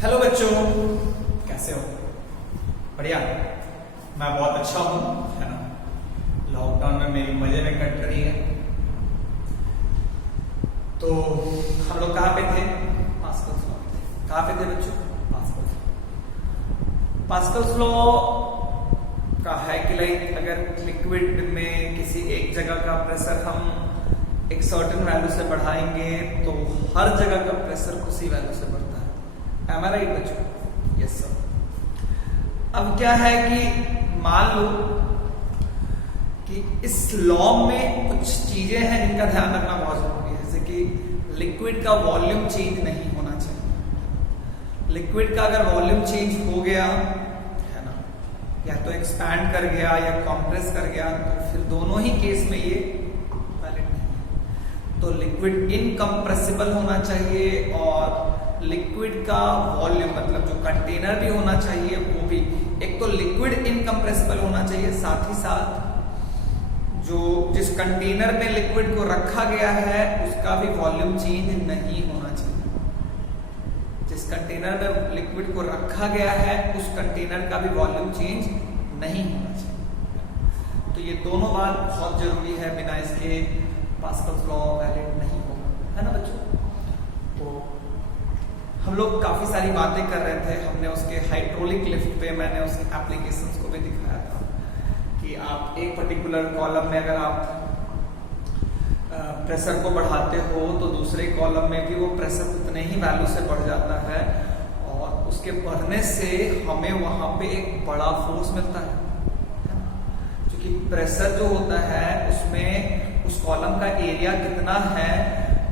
Hello बच्चों, कैसे हो? बढ़िया। मैं बहुत अच्छा हूँ, है ना। लॉकडाउन में मेरी मजे में कट रही है। तो हम लोग कहाँ पे थे? Pascal's law. कहाँ पे थे बच्चों? Pascal's law. पास्कल्स लॉ का है कि लाइक अगर लिक्विड में किसी एक जगह का प्रेशर हम एक सर्टेन वैल्यू से बढ़ाएंगे तो हर जगह का प्रेशर उसी वैल्यू से बढ़ता है। Am I right बच्चों? Yes sir. अब क्या है कि मान लो कि इस लॉ में कुछ चीजें हैं जिनका ध्यान रखना बहुत जरूरी है, जैसे कि लिक्विड का वॉल्यूम चेंज नहीं होना चाहिए। लिक्विड का अगर वॉल्यूम चेंज हो गया है ना, या तो एक्सपैंड कर गया या कॉम्प्रेस कर गया, तो फिर दोनों ही केस में ये वैलिड नहीं है। तो लिक्विड इनकम्प्रेसिबल होना चाहिए और लिक्विड का वॉल्यूम मतलब जो कंटेनर भी होना चाहिए वो भी एक तो लिक्विड इनकम्प्रेसिबल होना चाहिए, साथ ही साथ जो जिस कंटेनर में लिक्विड को रखा गया है उसका भी वॉल्यूम चेंज नहीं होना चाहिए। जिस कंटेनर में लिक्विड को रखा गया है उस कंटेनर का भी वॉल्यूम चेंज नहीं होना चाहिए। तो ये दोनों बात बहुत जरूरी है, बिना इसके पास्कल्स लॉ वैलिड नहीं होगा, है ना बच्चों। तो हम लोग काफी सारी बातें कर रहे थे। हमने उसके हाइड्रोलिक लिफ्ट पे मैंने उसके एप्लीकेशंस को भी दिखाया था कि आप एक पर्टिकुलर कॉलम में अगर आप प्रेशर को बढ़ाते हो तो दूसरे कॉलम में भी वो प्रेशर उतने ही वैल्यू से बढ़ जाता है और उसके बढ़ने से हमें वहां पे एक बड़ा फोर्स मिलता है। क्योंकि प्रेशर जो होता है उसमें उस कॉलम का एरिया कितना है,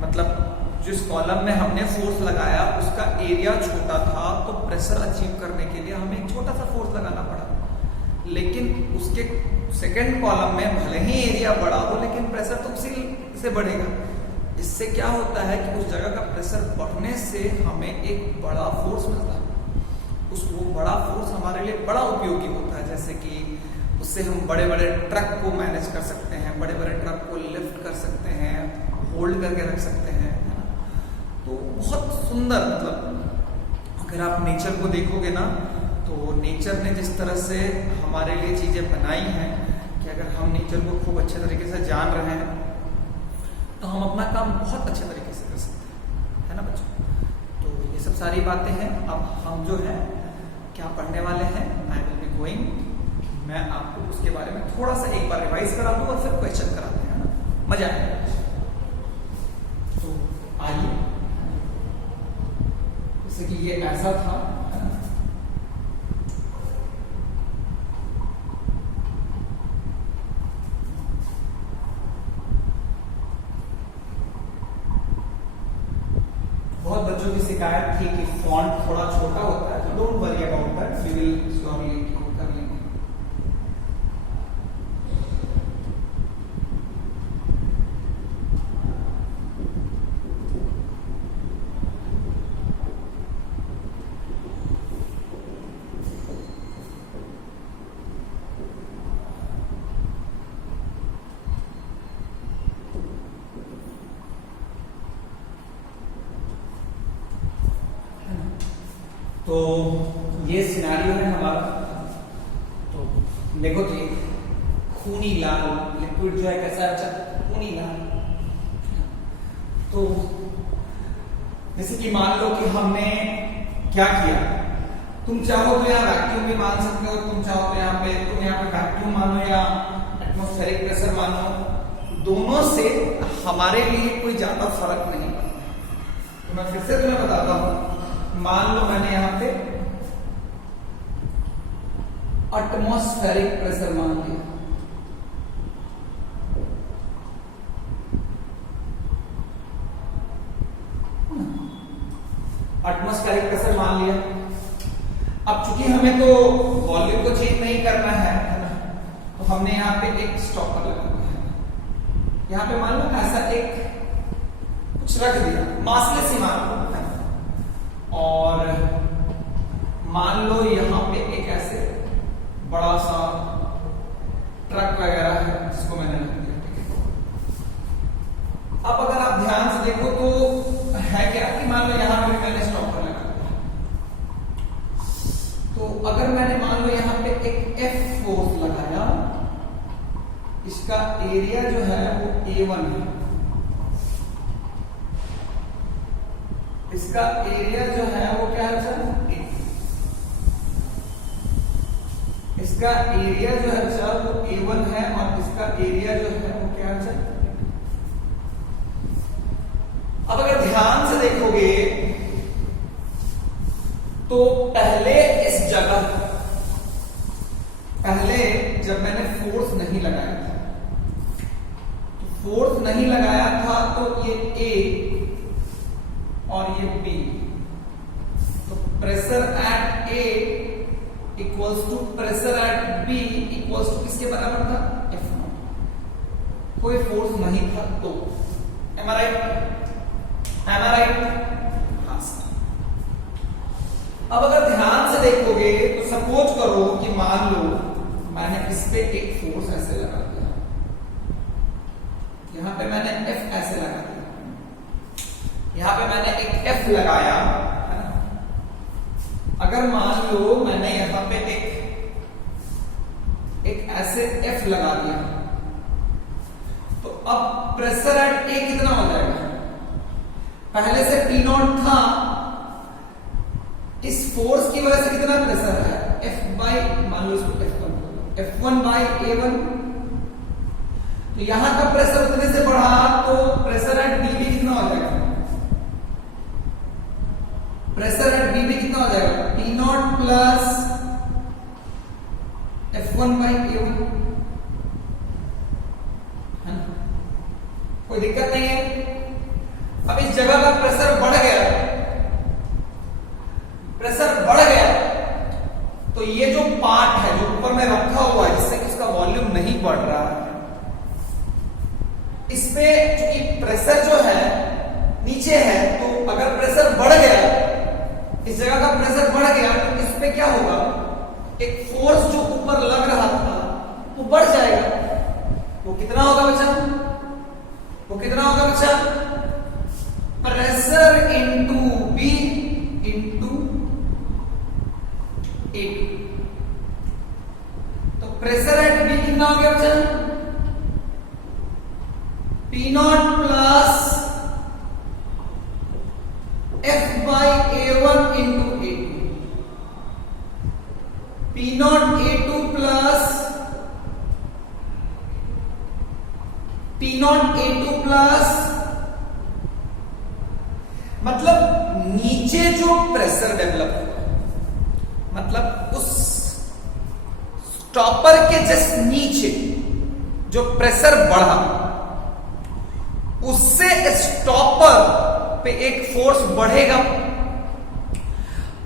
मतलब जिस कॉलम में हमने फोर्स लगाया उसका एरिया छोटा था तो प्रेशर अचीव करने के लिए हमें एक छोटा सा फोर्स लगाना पड़ा। लेकिन उसके सेकंड कॉलम में भले ही एरिया बड़ा हो लेकिन प्रेशर तो उसी से बढ़ेगा। इससे क्या होता है कि उस जगह का प्रेशर बढ़ने से हमें एक बड़ा फोर्स मिलता है। वो बड़ा फोर्स हमारे लिए बड़ा उपयोगी होता है, जैसे कि उससे हम बड़े बड़े ट्रक को मैनेज कर सकते हैं, बड़े बड़े ट्रक को लिफ्ट कर सकते हैं, होल्ड करके रख सकते हैं। तो बहुत सुंदर, मतलब अगर आप नेचर को देखोगे ना तो नेचर ने जिस तरह से हमारे लिए चीजें बनाई हैं कि अगर हम नेचर को खूब अच्छे तरीके से जान रहे हैं तो हम अपना काम बहुत अच्छे तरीके से कर सकते हैं, है ना बच्चों। तो ये सब सारी बातें हैं। अब हम जो है क्या पढ़ने वाले हैं, आई विल बी गोइंग, मैं आपको उसके बारे में थोड़ा सा एक बार रिवाइज करा दूं और फिर क्वेश्चन कराते हैं ना, मजा आएगा। तो आइए, जैसे कि ये ऐसा था, बहुत बच्चों की शिकायत थी कि फॉन्ट थोड़ा छोटा होता है, तो don't worry about that, we will surely कर लेंगे। तो ये सिनेरियो है हमारा। तो देखो तो ये खूनी लाल लिक्विड जो है कैसा है बच्चा? खूनी लाल। तो जैसे कि मान लो कि हमने क्या किया, तुम चाहो तो यहाँ वैक्यूम भी मान सकते हो, तुम चाहो तो यहाँ पे वैक्यूम मानो या एटमॉस्फेरिक प्रेशर मानो, दोनों से हमारे लिए कोई ज्यादा फर्क नहीं पड़ता। तो मैं फिर से तुम्हें बताता हूं, मान लो मैंने यहां पे एटमॉस्फेरिक प्रेशर मान लिया, एटमॉस्फेरिक प्रेशर मान लिया। अब चूंकि हमें तो वॉल्यूम को चेंज नहीं करना है ना, तो हमने यहां पे एक स्टॉपर लगा दिया है। यहां पे मान लो ऐसा एक कुछ रख दिया, मासलेस ही मान लो, और मान लो यहां पे एक ऐसे बड़ा सा ट्रक वगैरह है जिसको मैंने रख दिया। अब अगर आप ध्यान से देखो तो है क्या कि मान लो यहां पे मैंने स्टॉपर लगा दिया, एरिया जो है वो A1 है, इसका एरिया जो है वो क्या है सर, इसका एरिया जो है सर वो A1 है और इसका एरिया जो है वो क्या है सर। अब अगर ध्यान से देखोगे तो पहले इस जगह, पहले जब मैंने फोर्स नहीं लगाया था, तो फोर्स नहीं लगाया था तो ये A और ये B, तो pressure at A equals to pressure at B equals to किसके बराबर था, F0। कोई फोर्स नहीं था तो, एम आई राइट। अब अगर ध्यान से देखोगे तो सपोज करो कि मान लो मैंने इस पे एक फोर्स ऐसे लगा दिया, यहां पे मैंने F ऐसे लगा दिया, यहां पे मैंने एक F लगाया, है ना। अगर मान लो मैंने यहां पे एक ऐसे F लगा दिया, तो अब प्रेशर एट A कितना हो जाएगा, पहले से P0 था, इस फोर्स की वजह से कितना प्रेशर है, F बाई, मान लो इसको F1 बाई A1, तो यहां का प्रेशर उतने से बढ़ा तो प्रेशर एट B भी कितना हो जाएगा, प्रेशर एट B भी कितना हो जाएगा, P0 plus F1 by A1, है ना, कोई दिक्कत नहीं है। अब इस जगह का प्रेशर बढ़ गया, प्रेशर बढ़ गया तो ये जो पार्ट है जो ऊपर में रखा हुआ है जिससे कि उसका वॉल्यूम नहीं बढ़ रहा है, इसमें चूंकि प्रेशर जो है नीचे है, तो अगर प्रेशर बढ़ गया, इस जगह का प्रेशर बढ़ गया तो इस पे क्या होगा, एक फोर्स जो ऊपर लग रहा था वो बढ़ जाएगा। वो कितना होगा बच्चा, वो कितना होगा बच्चा, pressure into B into A। तो प्रेशर एट B कितना हो गया बच्चा, P0 plus F by A1 into A2, P0 A2 plus P0 A2 plus, मतलब नीचे जो प्रेशर डेवलप हुआ, मतलब उस स्टॉपर के जस्ट नीचे जो प्रेशर बढ़ा, उससे स्टॉपर पे एक फोर्स बढ़ेगा।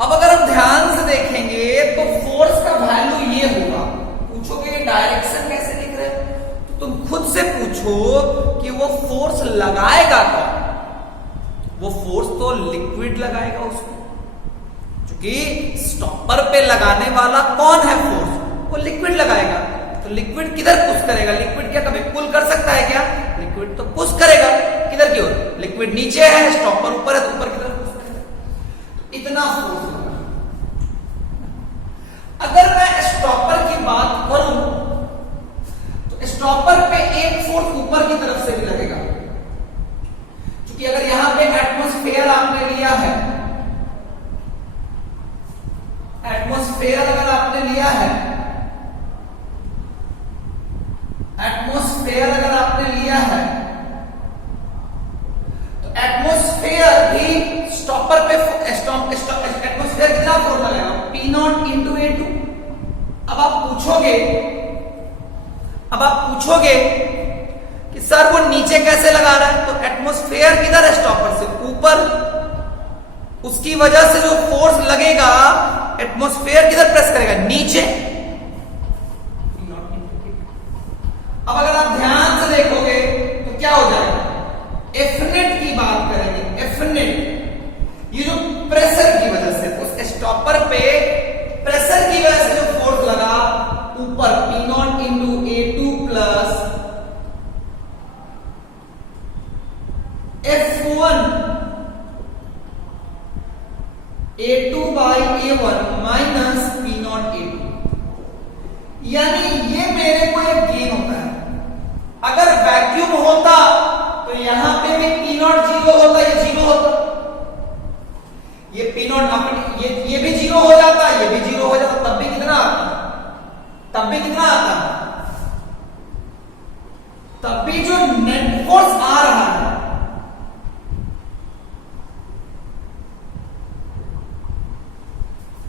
अब अगर हम ध्यान से देखेंगे तो फोर्स का वैल्यू ये होगा, पूछोगे डायरेक्शन कैसे लिख रहे, तो तुम खुद से पूछो कि वो फोर्स लगाएगा कौन, वो फोर्स तो लिक्विड लगाएगा उसको, क्योंकि स्टॉपर पे लगाने वाला कौन है फोर्स, वो लिक्विड लगाएगा। तो लिक्विड किधर पुश करेगा, लिक्विड क्या कभी पुल कर सकता है क्या, लिक्विड तो पुश करेगा किधर की ओर, लिक्विड नीचे है, स्टॉपर ऊपर है, तो ऊपर की तरफ पुश करेगा, इतना फोर्स लगा। अगर मैं स्टॉपर की बात करूं तो स्टॉपर पे एक फोर्स ऊपर की तरफ से भी लगेगा, क्योंकि अगर यहां पे एटमॉस्फेयर आपने लिया है, एटमॉस्फेयर अगर आपने लिया है, एटमॉस्फेयर अगर आपने लिया है, तो एटमॉस्फेयर ही स्टॉपर पे एटमॉस्फेयर कितना फोर्स लगेगा, P0 इंटू A2। अब आप पूछोगे कि सर वो नीचे कैसे लगा रहा है, तो एटमॉस्फेयर किधर है, स्टॉपर से ऊपर, उसकी वजह से जो फोर्स लगेगा एटमॉस्फेयर किधर प्रेस करेगा, नीचे। अब अगर आप ध्यान से देखोगे तो क्या हो जाएगा, Fnet की बात करेंगे, Fnet ये जो प्रेशर की वजह से उस स्टॉपर पे प्रेशर की वजह से जो फोर्स लगा ऊपर, P0 into A2 plus F1 A2 by A1 minus P0 A2, यानी ये मेरे को एक गेन होता है, अगर वैक्यूम होता तो यहां पे भी पी नॉट जीरो होता, ये जीरो होता, ये पी नॉट अपनी ये भी जीरो हो जाता, ये भी जीरो हो जाता, तब भी कितना आता, तब भी कितना आता, तब भी जो नेट फोर्स आ रहा है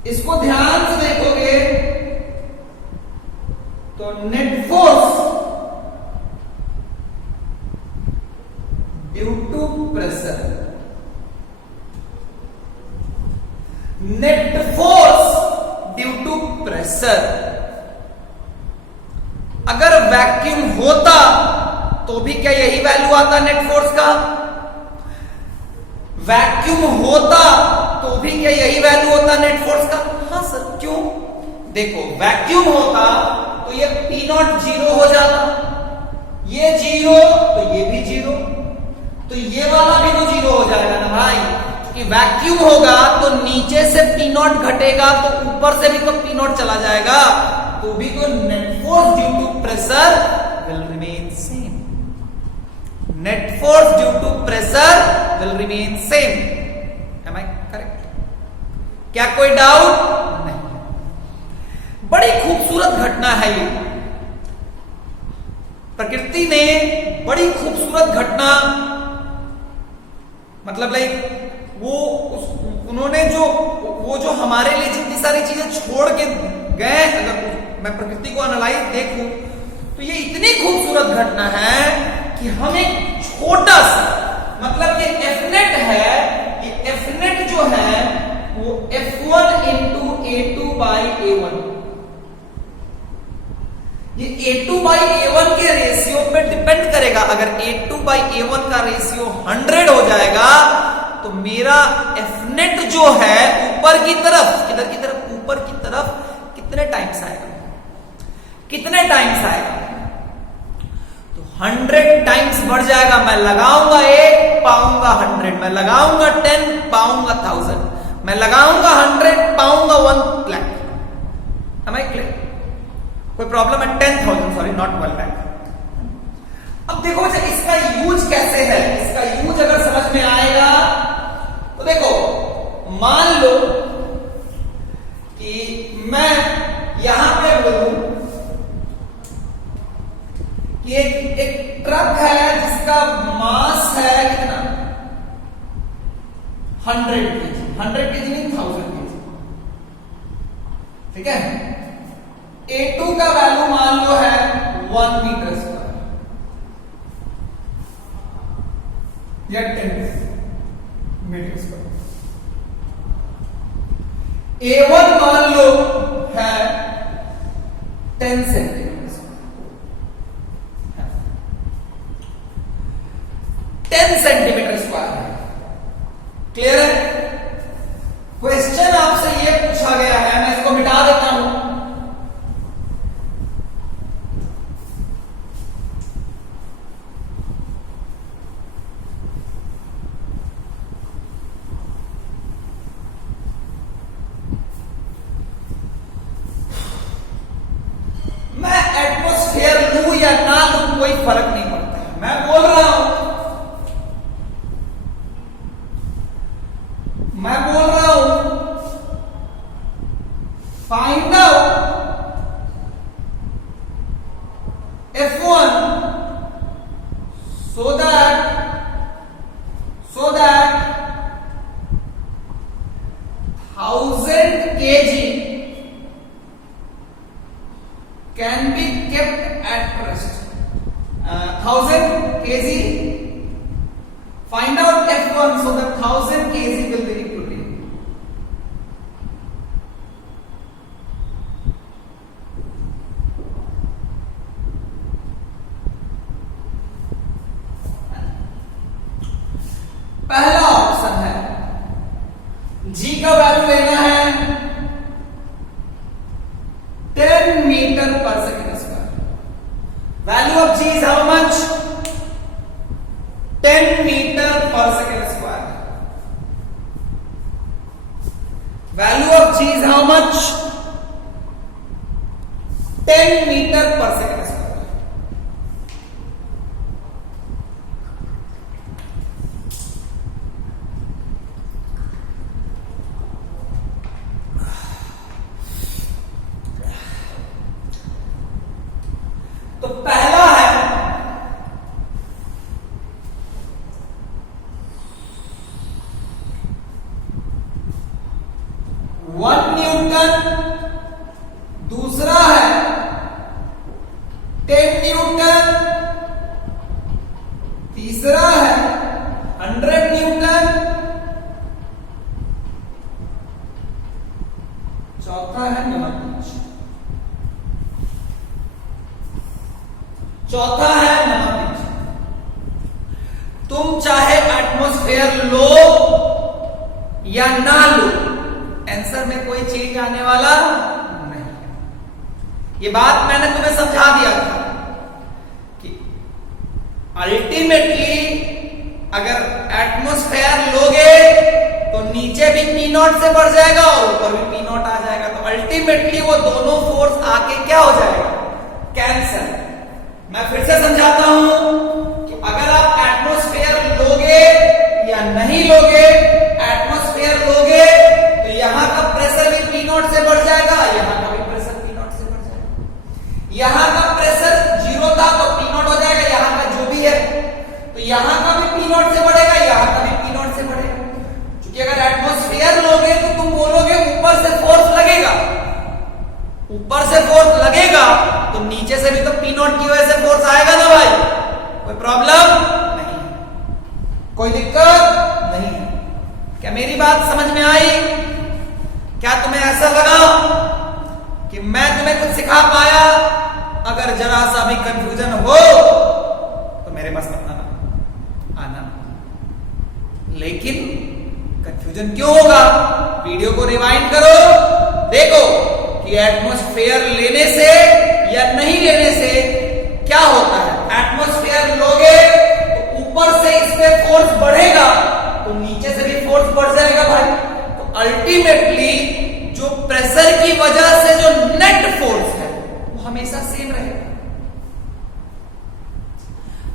इसको ध्यान से देखोगे तो net force due to pressure, net force due to pressure, अगर वैक्यूम होता तो भी क्या यही वैल्यू आता नेट फोर्स का, वैक्यूम होता तो भी क्या यही वैल्यू होता नेट फोर्स का? हाँ सर, क्यों? देखो वैक्यूम होता तो ये पी नॉट जीरो हो जाता, ये जीरो तो ये भी जीरो, तो ये वाला भी तो जीरो हो जाएगा ना भाई, कि वैक्यूम होगा तो नीचे से पी नॉट घटेगा तो ऊपर से भी तो पी नॉट चला जाएगा, तो भी तो net force due to pressure will remain same, net force due to pressure will remain same. Am I correct? क्या कोई डाउट? नहीं। बड़ी खूबसूरत घटना है ये, प्रकृति ने बड़ी खूबसूरत घटना, मतलब लाइक उन्होंने जो हमारे लिए जितनी सारी चीजें छोड़ के गए, अगर मैं प्रकृति को एनालाइज देखूं तो ये इतनी खूबसूरत घटना है कि हम एक छोटा सा, मतलब ये एफनेट है, ये एफनेट जो है वो F1 into A2 by A1, ये A2 बाई A1 के रेशियो पे डिपेंड करेगा। अगर A2 बाई A1 का रेशियो 100 हो जाएगा तो मेरा एफनेट जो है ऊपर की तरफ, किधर की तरफ, ऊपर की तरफ कितने टाइम्स आएगा, कितने टाइम्स आएगा? तो 100 टाइम्स बढ़ जाएगा। मैं लगाऊंगा 1 पाऊंगा 100, मैं लगाऊंगा 10 पाऊंगा 1000, मैं लगाऊंगा 100 पाऊंगा 1 लाख। Am I clear? कोई प्रॉब्लम है? 10,000, सॉरी, नॉट 1 लाख। अब देखो इसका यूज कैसे है, इसका यूज अगर समझ में आएगा तो देखो, मान लो कि मैं यहां पे बोलूं कि एक ट्रक है जिसका मास है कितना, 100 केजी, 100 केजी मीन 1000 केजी, ठीक है। A2 का वैल्यू मान लो है 1 मीटर स्क्वायर या 10 मीटर स्क्वायर, A1 मान लो है 10 सेंटीमीटर स्क्वायर, 10 सेंटीमीटर स्क्वायर है। क्लियर है? क्वेश्चन आपसे ये पूछा गया है, मैं इसको मिटा देता हूं। मैं एटमॉस्फेयर लूं या ना लूं कोई फर्क नहीं पड़ता, मैं बोल रहा हूं, मैं बोल रहा हूं, find out F1 so that 1000 kg can be kept at rest. 1000 kg. Find out F1 so that 1000 kg will be reproduced. पहला ऑप्शन है G का वैल्यू लेना है 10 meter per second square. Value of G is how much? 10 meter per second square. Value of G is how much? 10 meter per second square. 1 newton, दूसरा है 10 Newton, तीसरा है 100 Newton, चौथा है 9 इंच। चौथा है 9 इंच। तुम चाहे एटमॉस्फेयर लो या ना लो, आंसर में कोई चेंज आने वाला नहीं। ये बात मैंने तुम्हें समझा दिया था कि अल्टीमेटली अगर एटमॉस्फेयर लोगे तो नीचे भी पी नॉट से बढ़ जाएगा और ऊपर भी पी नॉट आ जाएगा, तो अल्टीमेटली वो दोनों फोर्स आके क्या हो जाएगा, कैंसल। मैं फिर से समझाता हूं कि अगर आप एटमॉस्फेयर लोगे या नहीं लोगे, एटमॉस्फेयर लोगे तो यहां का प्रेशर भी पी नॉट से बढ़ जाएगा, यहां का भी प्रेशर पी नॉट से बढ़ जाएगा। यहां का प्रेशर 0 था तो पी नॉट हो जाएगा, यहां का जो भी है, तो यहां का भी पी नॉट से बढ़ेगा, यहां का भी पी नॉट से बढ़ेगा। क्योंकि अगर एटमॉस्फेयर लोगे तो तुम बोलोगे ऊपर से फोर्स लगेगा, ऊपर से फोर्स लगेगा तो नीचे से भी तो पी नॉट की वजह से फोर्स आएगा ना भाई। कोई प्रॉब्लम नहीं, कोई दिक्कत नहीं है। क्या मेरी बात समझ में आई? क्या तुम्हें ऐसा लगा कि मैं तुम्हें कुछ सिखा पाया? अगर जरा सा भी कंफ्यूजन हो तो मेरे पास आना, लेकिन कंफ्यूजन क्यों होगा? वीडियो को रिवाइंड करो, देखो कि एटमॉस्फेयर लेने से या नहीं लेने से क्या होता है। एटमॉस्फेयर लोगे तो ऊपर से इस पे फोर्स बढ़ेगा तो नीचे से भी फोर्स बढ़ जाएगा भाई। तो अल्टीमेटली जो प्रेशर की वजह से जो नेट फोर्स है वो हमेशा सेम रहेगा।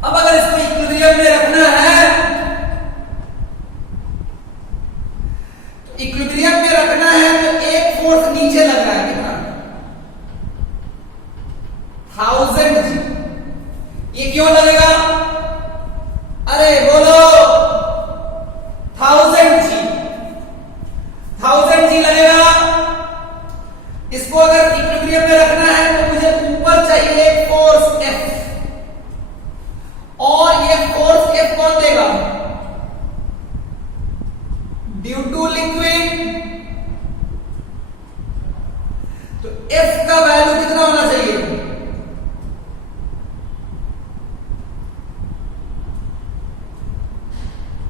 अब अगर इसको इक्विलिब्रियम में रखना है, तो इक्विलिब्रियम में रखना है तो एक फोर्स नीचे लग रहा है, 1000 जी। ये क्यों लगेगा? अरे बोलो, 1000 जी, 1000 जी लगेगा। इसको अगर इक्विलिब्रियम में रखना है तो मुझे ऊपर चाहिए एक फोर्स F, और ये फोर्स F कौन देगा? Due to liquid. तो F का वैल्यू कितना होना चाहिए?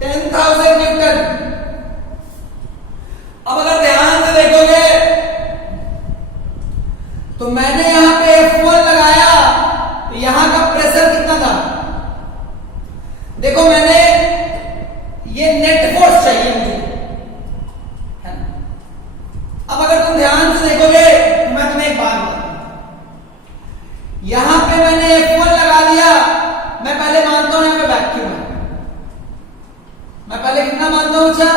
10,000 न्यूटन। अब अगर ध्यान से देखोगे तो मैंने यहां पे F1 लगाया तो यहां का प्रेशर कितना था? देखो मैंने ये नेट फोर्स चाहिए मुझे, है ना? अब अगर तुम ध्यान से देखोगे तो मैं तुम्हें एक बात बताऊं, यहां पे मैंने F1 लगा दिया। मैं पहले मानता हूं यहां पे वैक्यूम है, मैं पहले कितना मानता हूं? अच्छा,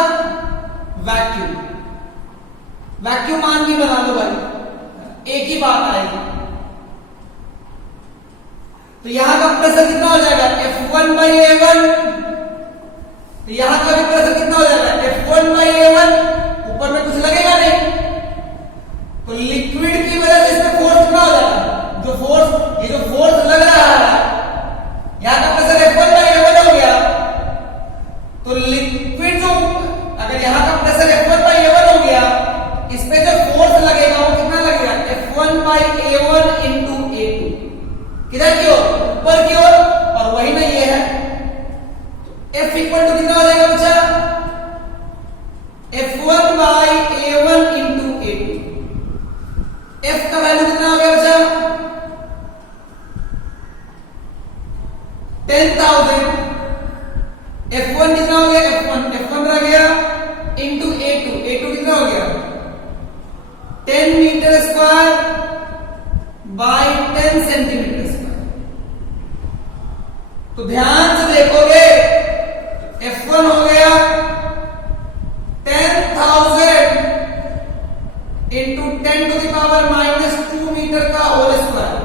वैक्यूम। वैक्यूम मान भी बना दो भाई, एक ही बात आएगी। तो यहां का प्रेशर कितना हो जाएगा? F1/A1। तो यहां का भी प्रेशर कितना हो जाएगा? F1/A1। ऊपर में कुछ लगेगा नहीं, तो लिक्विड की वजह से इसमें फोर्स कितना हो जाएगा? जो फोर्स, ये जो फोर्स लग रहा है, यहां का प्रेशर F1/A1 हो गया। तो लिक्विड जो, अगर यहां का प्रेशर F1/A1 हो गया, इस पे जो फोर्स लगेगा वो कितना लगेगा? F1/A1 into A2। किधर की ओर? ऊपर की ओर, और वही में ये है। तो F इक्वल टू कितना हो जाएगा बच्चा? F1/A1 into A2। F का वैल्यू कितना हो गया बच्चा? 10,000। F1 कितना हो गया? F1 रह गया इंटू A2। A2 कितना हो गया? 10 metre square by 10 centimetre square. तो ध्यान से देखोगे F1 हो गया 10,000 into 10 to the power -2 metre का होल स्क्वायर।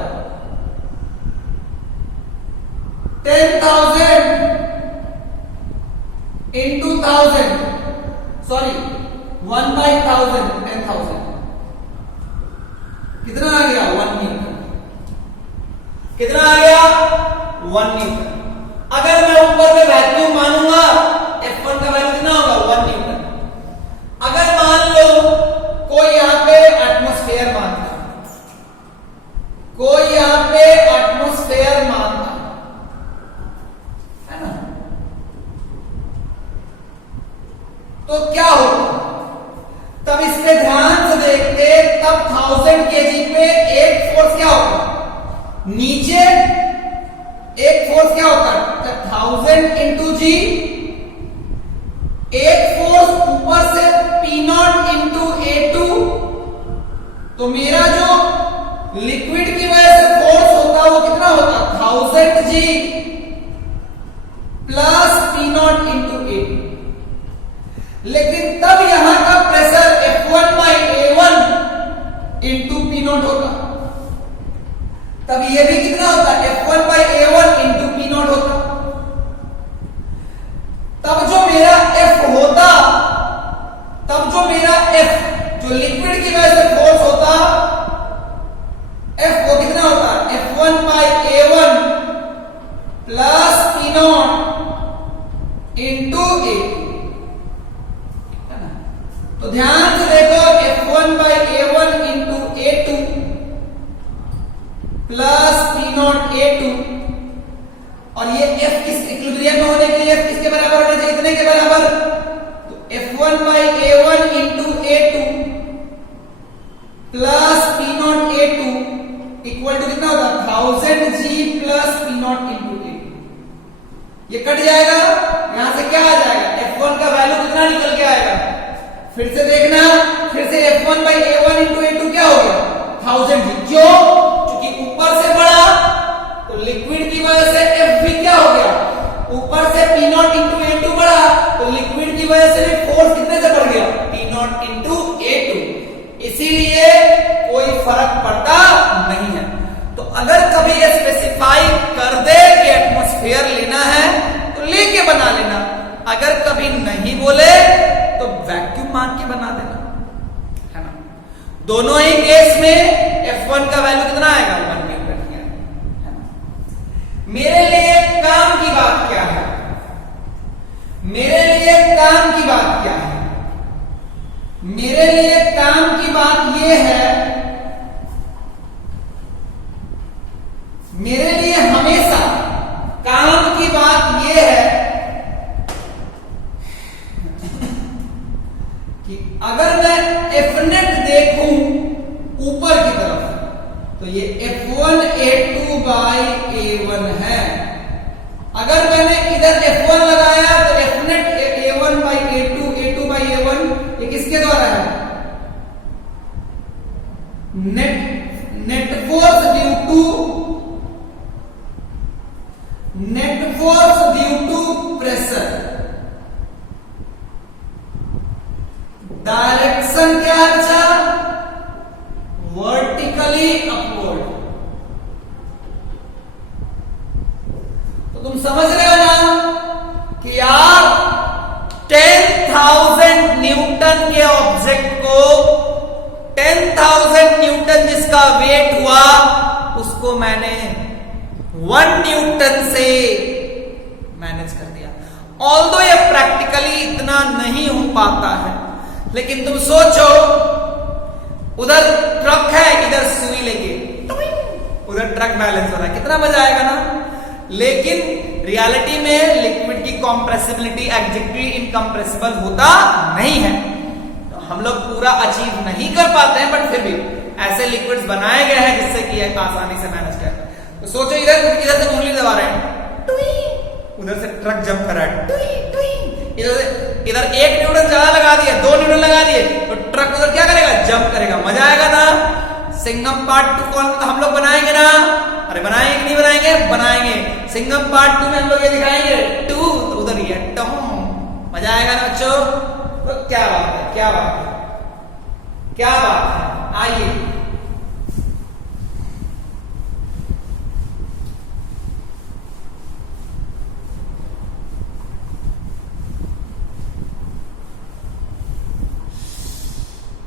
10,000 इंटू 1000, सॉरी 1/1000, 10,000, कितना आ गया 1 न्यूटन, कितना आ गया 1 न्यूटन। अगर मैं ऊपर में वैक्यूम मानूंगा F1 का वैल्यू कितना होगा 1 न्यूटन। अगर मान लो कोई यहां पे एटमॉस्फेयर मानता, कोई यहां पे एटमॉस्फेयर मानता है ना, तो क्या होगा, तब इस पे ध्यान से देखते, तब 1000 केजी पे एक फोर्स क्या होगा, नीचे एक फोर्स क्या होता है 1000 इंटू जी, एक फोर्स ऊपर से P0 इंटू A2, तो मेरा जो लिक्विड की वजह से फोर्स होता है वो कितना होता 1000 जी प्लस P0 इंटू A2। लेकिन तब यहां का pressure F1 by A1 into P0 होता, तब ये भी कितना होता F1 by A1 into P0 होता। तब जो मेरा F होता, तब जो मेरा F जो लिक्विड की वजह से फोर्स होता F वो कितना होता F1 by A1 plus P0 into A2। तो ध्यान से देखो F1 by A1 into A2 plus P0 A2, और ये F किस इक्विलिब्रियम में होने के लिए F किसके बराबर होना चाहिए, कितने के बराबर, तो F1 by A1 into A2 plus P0 A2 equal to कितना होगा 1000 G plus P0 into A2। ये कट जाएगा, यहां से क्या आ जाएगा F1 का वैल्यू कितना निकल के आएगा, फिर से देखना, फिर से F1 by A1 into A2 क्या हो गया 1000 G। क्यों, क्योंकि ऊपर से बढ़ा तो लिक्विड की वजह से F भी क्या हो गया, ऊपर से P0 इंटू A2 बढ़ा तो लिक्विड की वजह से भी फोर्स कितने से बढ़ गया P0 इंटू A2, इसीलिए कोई फर्क पड़ता नहीं है। तो अगर कभी ये स्पेसिफाई कर दे कि एटमॉस्फेयर लेना है तो लेके बना लेना, अगर कभी नहीं बोले तो वैक्यूम मान के बना देना, है ना। दोनों ही केस में F1 का वैल्यू कितना आएगा 1 न्यूटन, है ना। मेरे लिए काम की बात क्या है, मेरे लिए काम की बात क्या है, मेरे लिए काम की बात यह है, मेरे लिए हमेशा काम की बात यह है कि अगर मैं Fnet देखूं ऊपर की तरफ तो ये F1 A2 बाई A1 है। अगर मैंने इधर F1 लगाया तो Fnet A1 by A2, A2 by A1, ये किसके द्वारा है, net force due to pressure. Direction क्या अच्छा, वर्टिकली अपवर्ड। तो तुम समझ रहे हो ना कि यार 10,000 न्यूटन के ऑब्जेक्ट को 10,000 न्यूटन जिसका वेट हुआ उसको मैंने 1 न्यूटन से मैनेज कर दिया। ऑल्दो ये प्रैक्टिकली इतना नहीं हो पाता है, लेकिन तुम सोचो उधर ट्रक है, इधर सुई लेके उधर ट्रक बैलेंस हो रहा है, कितना मजा आएगा ना। लेकिन रियलिटी में लिक्विड की कॉम्प्रेसिबिलिटी एग्जैक्टली इनकम्प्रेसिबल होता नहीं है, तो हम लोग पूरा अचीव नहीं कर पाते हैं, बट फिर भी ऐसे लिक्विड्स बनाए गए हैं जिससे कि आसानी से मैनेज कर। तो सोचो इधर से उंगली दबा रहे हैं, उधर से ट्रक जंप कर रहा है, इधर 1 न्यूटन ज्यादा लगा दिए, 2 न्यूटन लगा दिए, तो ट्रक उधर क्या करेगा, जंप करेगा, मजा आएगा ना। सिंघम पार्ट 2 कौन हम लोग बनाएंगे ना, अरे बनाएंगे कि नहीं बनाएंगे, बनाएंगे। सिंघम पार्ट 2 में हम लोग ये दिखाएंगे 2, तो उधर ये मजा आएगा ना बच्चों। तो क्या बात है, क्या बात है, क्या बात है, आइए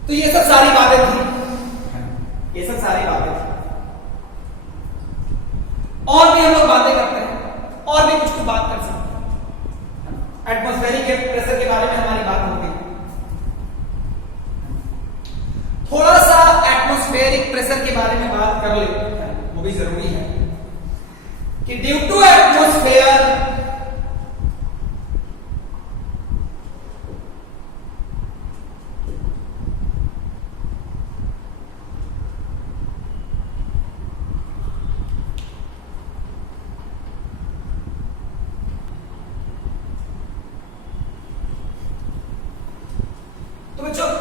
तो ये सब सारी बातें थी, ये सब सारी बातें थी। और भी हम लोग बातें करते हैं, और भी कुछ बात कर सकते हैं। एटमॉस्फेरिक प्रेशर के बारे में हमारी बात होगी। थोड़ा सा एटमॉस्फेरिक प्रेशर के बारे में बात कर लेते हैं, वो भी जरूरी है कि ड्यू टू एटमॉस्फेयर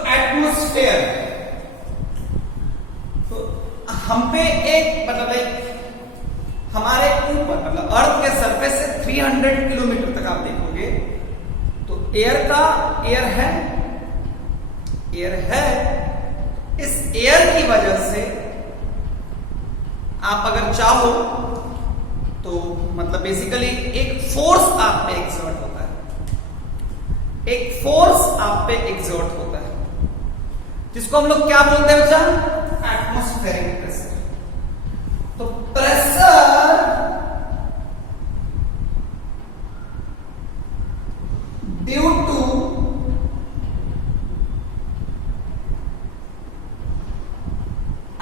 एटमॉस्फेयर तो हम पे एक मतलब एक हमारे ऊपर मतलब अर्थ के सरफेस से 300 किलोमीटर तक आप देखोगे तो एयर है। इस एयर की वजह से आप अगर चाहो तो मतलब बेसिकली एक फोर्स आप पे एक्सर्ट होता है, एक फोर्स आप पे एक्सर्ट होता है जिसको हम लोग क्या बोलते हैं बच्चा? Atmospheric pressure. तो pressure due to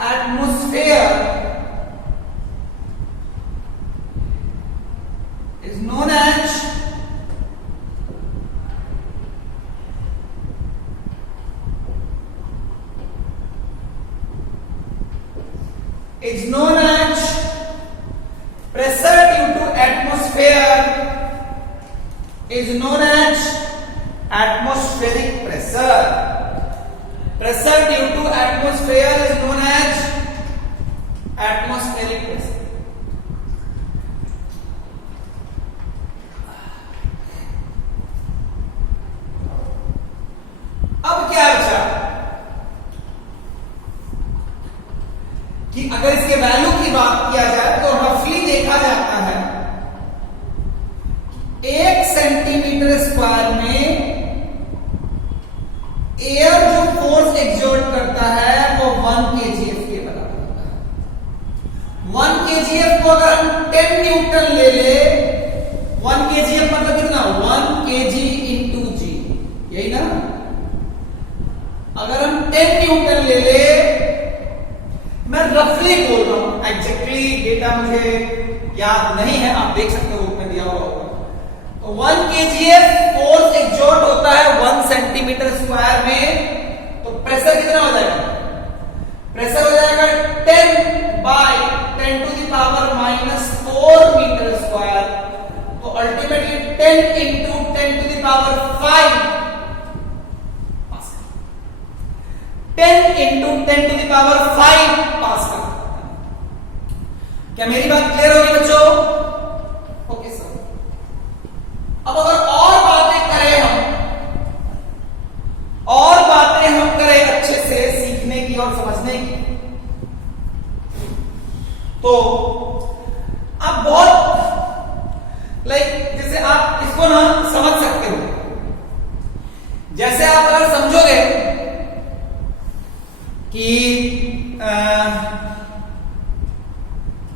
atmosphere is known as pressure due to atmosphere is known as atmospheric pressure. Pressure due to atmosphere is known as atmospheric pressure. अब क्या बचा कि अगर इसके वैल्यू की बात किया जाए तो रफली देखा जाता है 1 सेंटीमीटर स्क्वायर में एयर जो फोर्स एक्सर्ट करता है वो 1 kgf के बराबर होता है। 1 kgf को अगर हम 10 न्यूटन ले ले, 1 kgf मतलब कितना? 1 kg इंटू जी, यही ना? अगर हम 10 न्यूटन ले ले, मैं रफली बोल रहा हूं, एग्जैक्टली डेटा मुझे याद नहीं है, आप देख सकते हो बुक में दिया हुआ होगा। तो 1 kgf फोर्स एक्सर्ट होता है 1 सेंटीमीटर स्क्वायर में, तो प्रेशर कितना हो जाएगा? प्रेशर हो जाएगा 10 by 10 to the power -4 meter square. तो ultimately 10 into 10 to the power 5 pascal. 10 into 10 to the power 5 pascal. क्या मेरी बात क्लियर होगी बच्चों? Okay sir. अब अगर और बातें करें अच्छे से सीखने की और समझने की, तो आप बहुत जैसे आप इसको ना समझ सकते हो। जैसे आप अगर समझोगे कि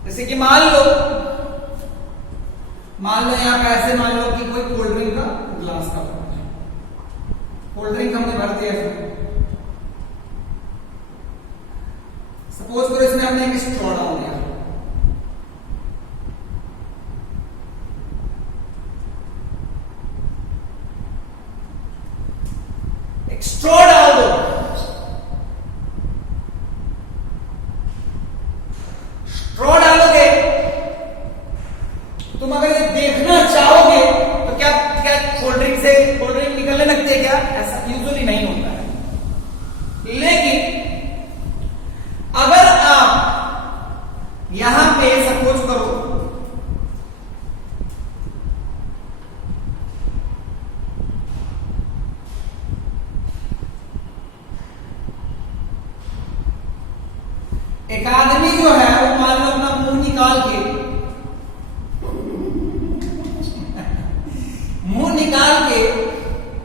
जैसे कि मान लो यहां पे ऐसे मान लो कि कोई कोल्ड ड्रिंक का ग्लास का कोल्ड ड्रिंक हमने भर दिया। सपोज करो इसमें हमने एक स्ट्रॉ डाल दिया, एक स्ट्रॉ डाल दो, स्ट्रॉ डालोगे, तुम अगर ये देखना चाहोगे तो क्या कोल्ड ड्रिंक निकलने लगती है क्या? ऐसा यूजुअली नहीं होता है। लेकिन अगर आप यहां पे सपोज करो एक आदमी जो है वो मान लो अपना मुंह निकाल के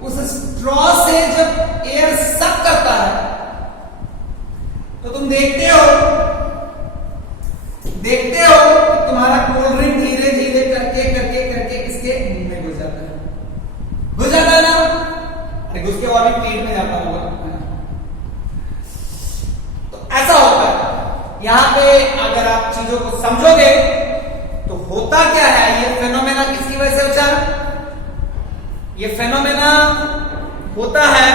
उस स्ट्रॉ से जब एयर सक करता है देखते हो कि तुम्हारा कोल्ड ड्रिंक धीरे धीरे करके करके करके इसके मुंह में घुस जाता है ना, अरे घुस के और भी पेट में जाता होगा। तो ऐसा होता है। यहां पे अगर आप चीजों को समझोगे तो होता क्या है, ये फेनोमेना किसकी वजह से बचा? ये फेनोमेना होता है,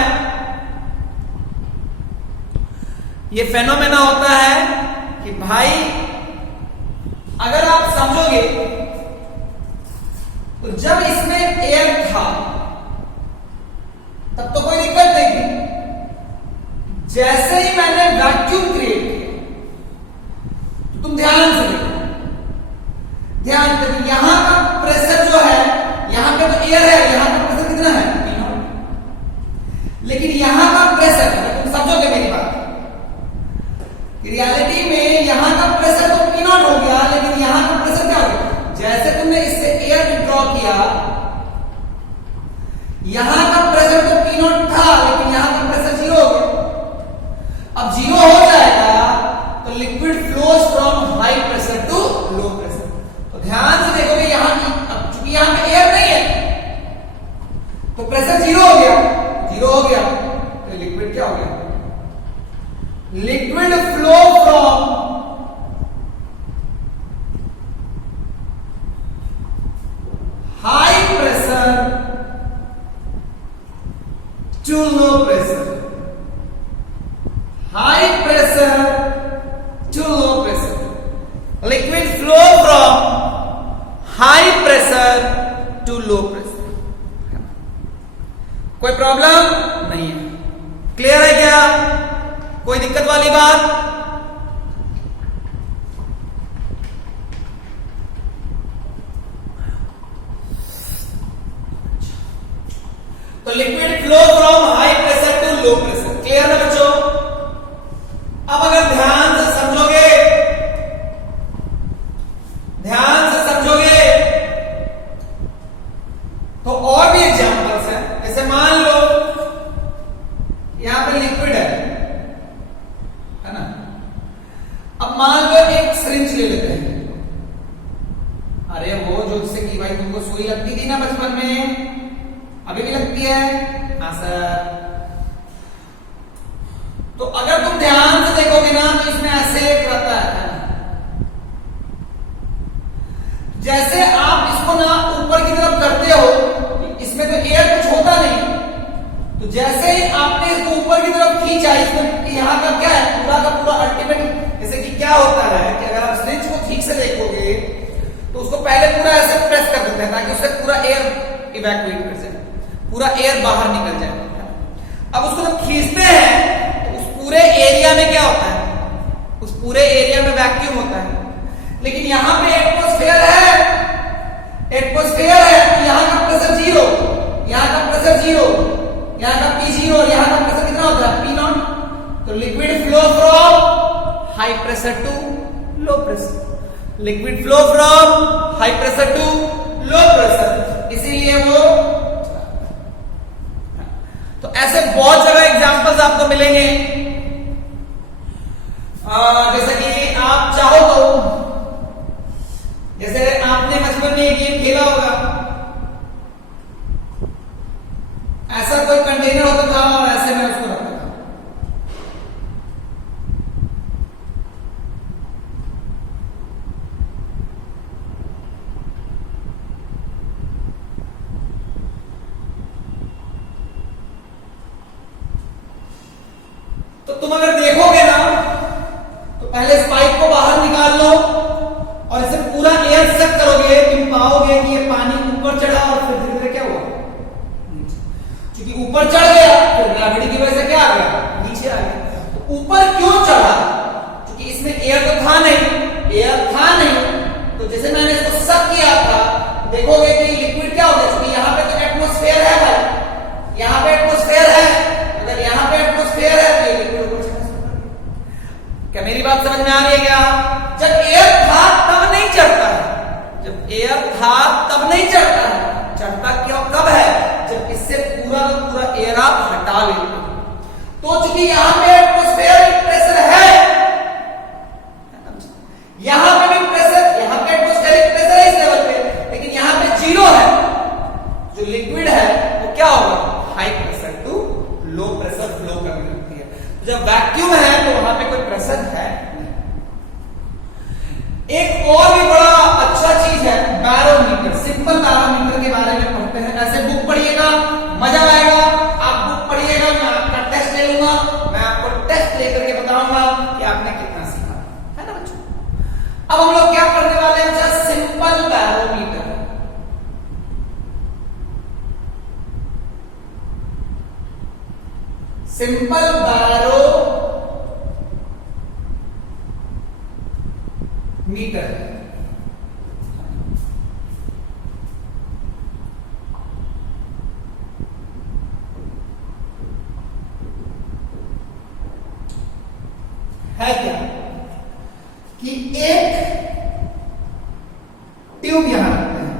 ये फेनोमेना होता है कि भाई अगर आप समझोगे तो जब इसमें एयर था तब तो कोई दिक्कत नहीं थी। जैसे ही मैंने वैक्यूम क्रिएट किया तो तुम ध्यान से यहां का प्रेशर जो है, यहां पे तो एयर है, यहां का प्रेशर कितना है? लेकिन यहां का प्रेशर, तुम समझोगे मेरी बात, रियलिटी में यहां का प्रेशर तो P नॉट हो गया, लेकिन यहां का प्रेशर क्या हो गया? जैसे तुमने इससे एयर विड्रॉ किया, यहां का प्रेशर तो P नॉट था, लेकिन यहां का प्रेशर 0 हो गया। अब 0 हो जाएगा तो liquid flows from high pressure to low pressure. तो ध्यान से देखोगे यहां की, अब चूंकि यहां पे एयर नहीं है तो प्रेशर 0 हो गया, 0 हो गया तो लिक्विड क्या हो गया? Liquid flow from high pressure to low pressure, high pressure to low pressure. Liquid flow from high pressure to low pressure. कोई प्रॉब्लम नहीं है? क्लियर है क्या? कोई दिक्कत वाली बात? तो liquid flow from high pressure to low pressure. Clear है बच्चों? अब अगर ध्यान से समझोगे तो और भी एग्जांपल्स हैं। जैसे मान लो यहां पे लिक्विड है ना, अब मान लो एक सिरिंज ले लेते हैं। अरे वो जो जिससे कि भाई तुमको सुई लगती थी ना बचपन में, अभी भी लगती है? हाँ सर। तो अगर तुम ध्यान से देखोगे ना तो इसमें ऐसे एक रहता है, जैसे आप इसको ना ऊपर की तरफ करते हो, इसमें तो एयर कुछ होता नहीं, तो जैसे ही आपने इसको ऊपर की तरफ खींचा, इसमें यहां का क्या है, पूरा का पूरा अल्टीमेट, जैसे कि क्या होता है कि अगर आप सिरिंज को ठीक से देखोगे तो उसको पहले पूरा ऐसे प्रेस कर देते हैं ताकि उससे पूरा एयर इवैक्यूएट कर जाए, पूरा एयर बाहर निकल जाए। अब उसको जब खींचते हैं तो उस पूरे एरिया में क्या होता है? उस पूरे एरिया में वैक्यूम होता है। लेकिन यहां पे एटमॉस्फेयर है, एटमॉस्फेयर है, तो यहां का प्रेशर 0, यहां का प्रेशर 0, यहां का P 0, यहां का प्रेशर कितना होता है? P not. तो liquid flow from high pressure to low pressure, liquid flow from high pressure to low pressure, इसीलिए वो। तो ऐसे बहुत जगह एग्जांपल्स आपको मिलेंगे। जैसे कि आप चाहो तो, जैसे आपने बचपन में गेम खेला होगा, ऐसा कोई कंटेनर होता था और ऐसे में उसको रखता था। तो तुम अगर देखोगे ना तो पहले इस पाइप को बाहर निकाल लो और इसे पूरा एयर सक करोगे, तुम पाओगे कि ये पानी ऊपर चढ़ा और फिर धीरे धीरे क्या हुआ? क्योंकि ऊपर चढ़ गया, फिर ग्रेविटी की वजह से क्या आ गया? नीचे आ गया। तो ऊपर क्यों चढ़ा? क्योंकि इसमें एयर तो था नहीं, एयर था नहीं, तो जैसे मैंने इसको सक किया था, देखोगे कि लिक्विड क्या हो गया? क्योंकि यहाँ पे तो एटमॉस्फेयर है भाई, यहाँ पे एटमॉस्फेयर है, अगर यहाँ पे एटमॉस्फेयर है तो ये लिक्विड ऊपर चढ़ा। क्या मेरी बात समझ में आ रही है क्या? जब एयर था तब नहीं चढ़ता है, जब एयर था तब नहीं चढ़ता है। चढ़ता क्यों कब है? जब इससे पूरा का पूरा एयर आप हटा लेते हो। तो चूंकि यहां पे एटमॉस्फेरिक प्रेशर है जब वैक्यूम है तो वहां पे कोई प्रेशर है नहीं। एक और भी बड़ा अच्छा चीज है बैरोमीटर। सिंपल बैरोमीटर के बारे में पढ़ते हैं। ऐसे बुक पढ़िएगा, मजा आएगा। आप बुक पढ़िएगा, मैं आपका टेस्ट ले लूंगा, मैं आपको टेस्ट लेकर के बताऊंगा कि आपने कितना सीखा है ना बच्चों। अब हम लोग क्या पढ़ने वाले हैं? Simple barometer. सिंपल बैरोमीटर है क्या कि एक ट्यूब यहां रखते हैं,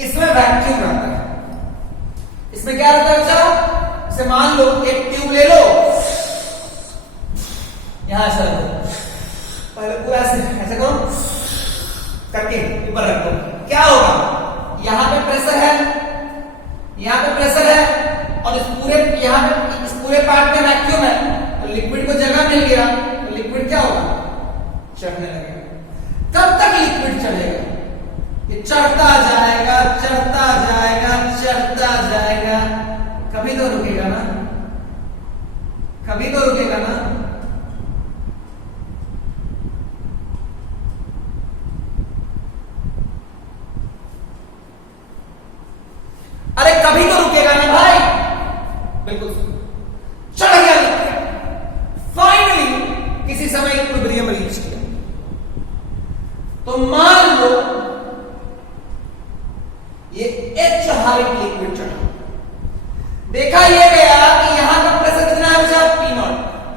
इसमें वैक्यूम रहता है। इसमें क्या रहता है बच्चा? जैसे मान लो एक ट्यूब ले लो, यहां ऐसा रखो, पहले पूरा ऐसे करो करके ऊपर रखो। क्या होगा? यहां पे प्रेशर है, यहां पे प्रेशर है, और इस पूरे पार्ट में वैक्यूम है, तो लिक्विड को जगह मिल गया, तो लिक्विड क्या होगा? चढ़ने लगेगा। कब तक लिक्विड चढ़ेगा? ये चढ़ता जाएगा, चढ़ता जाएगा, चढ़ता जाएगा, कभी तो रुकेगा ना, कभी तो रुकेगा ना। अरे कभी तो रुकेगा ना भाई। बिल्कुल चढ़ गया लिक्विड, फाइनली किसी समय इक्विलिब्रियम रीच किया। तो मान लो ये H हाइट लिक्विड चढ़ा, देखा ये गया कि यहां का प्रेशर कितना है बच्चा? P0।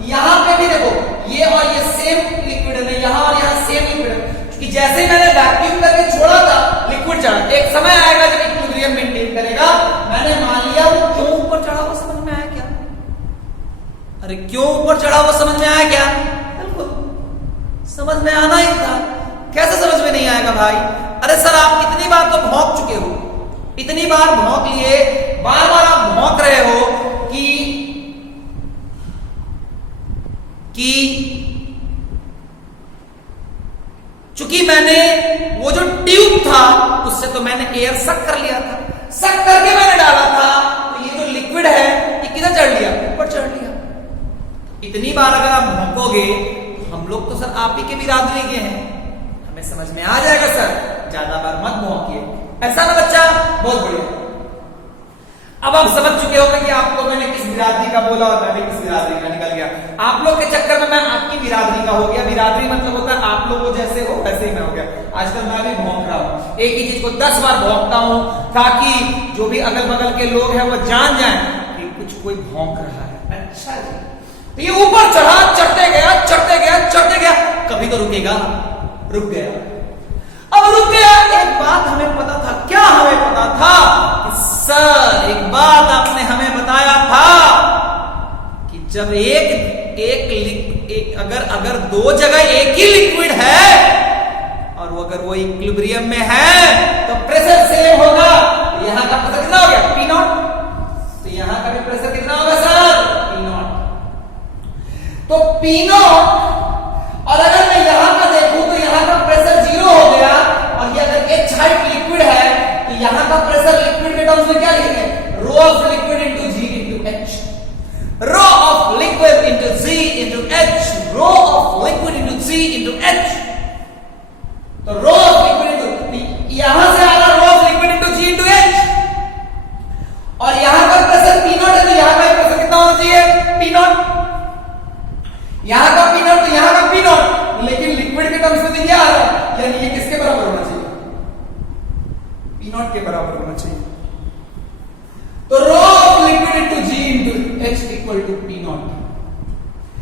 यहां पे भी देखो ये और ये सेम लिक्विड है, यहां और यहां सेम लिक्विड है, क्योंकि जैसे ही मैंने वैक्यूम करके छोड़ा था लिक्विड चढ़ा। एक समय आएगा जब इक्विलिब्रियम मेंटेन करेगा। मैंने मान लिया वो क्यों ऊपर चढ़ा वो समझ में आया क्या? अरे क्यों ऊपर चढ़ा वो समझ में आया क्या? बिल्कुल समझ में आना ही था। कैसे समझ में नहीं आएगा भाई? अरे सर आप इतनी बार तो भौंक चुके हो, इतनी बार भौंक लिए, बार बार आप भौंक रहे हो कि चूंकि मैंने वो जो ट्यूब था उससे तो मैंने एयर सक कर लिया था, सक करके मैंने डाला था, तो ये जो लिक्विड है ये किधर चढ़ लिया? ऊपर चढ़ लिया। इतनी बार अगर आप भौंकोगे, हम लोग तो सर आप ही के बिरादरी के हैं, हमें समझ में आ जाएगा सर, ज्यादा बार मत भौंकिए, ऐसा ना बच्चा। बहुत बढ़िया। अब आप समझ चुके होंगे कि आपको मैंने किस बिरादरी का बोला और मैं भी किस बिरादरी का निकल गया। आप लोग के चक्कर में मैं आपकी बिरादरी का हो गया। बिरादरी मतलब होता है आप लोग जैसे हो वैसे ही मैं हो गया। आजकल मैं भी भौंक रहा हूं, एक ही चीज को 10 बार भौंकता हूं ताकि जो भी अगल बगल के लोग हैं वो जान जाएं कि कुछ कोई भौंक रहा है। अच्छा जी, तो ये ऊपर चढ़ा, चढ़ते गया, चढ़ते गया, चढ़ते गया, कभी तो रुकेगा, रुक गया। अब रुक गया। एक बात हमें पता था, क्या हमें पता था कि सर एक बात आपने हमें बताया था कि जब अगर दो जगह एक ही लिक्विड है और वो अगर वो इक्विलिब्रियम में है तो प्रेशर सेम होगा। तो यहां का प्रेशर कितना हो गया? P0। तो यहां का भी प्रेशर कितना होगा सर? P0। तो P0, और अगर मैं यहां का देखूं तो यहां का प्रेशर 0 हो गया, और ये अगर H हाइट लिक्विड है तो यहां का प्रेशर लिक्विड के टर्म्स में क्या लिखेंगे? Rho of liquid into G into H, rho of liquid into G into H, rho of liquid into G into H। तो रो ऑफ लिक्विड इनटू, यहां से आ रहा rho of liquid into G into H, और यहां का pressure P0 है, तो यहां का प्रेशर कितना होना चाहिए? P0। यहां का P0 तो यहां का P0, लेकिन लिक्विड के टर्म्स में क्या आ रहा है? यानी ये किसके बराबर होना चाहिए? P0 के बराबर होना चाहिए। तो rho of liquid into G into H equal to P0।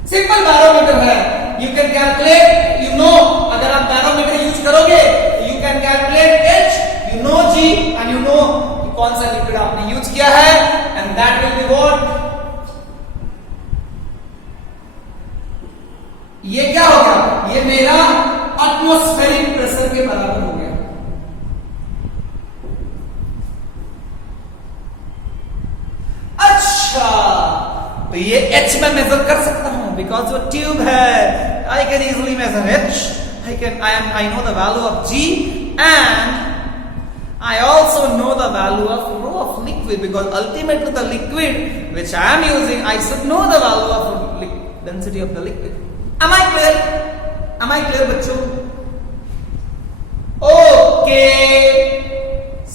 Simple barometer है, you can calculate, you know, अगर आप बैरोमीटर यूज करोगे you can calculate H, you know G and you know कौन सा लिक्विड आपने यूज किया है, and that will be what? ये क्या हो गया? ये मेरा एटमॉस्फेरिक प्रेशर के बराबर हो गया। अच्छा, तो ये H मैं मेजर कर सकता हूं बिकॉज वो ट्यूब है. I can easily measure H. I know the value of G and I also know the value of rho of liquid because ultimately the liquid which I am using, I should know the value of density of the liquid. Am I clear? Am I clear बच्चों? Okay.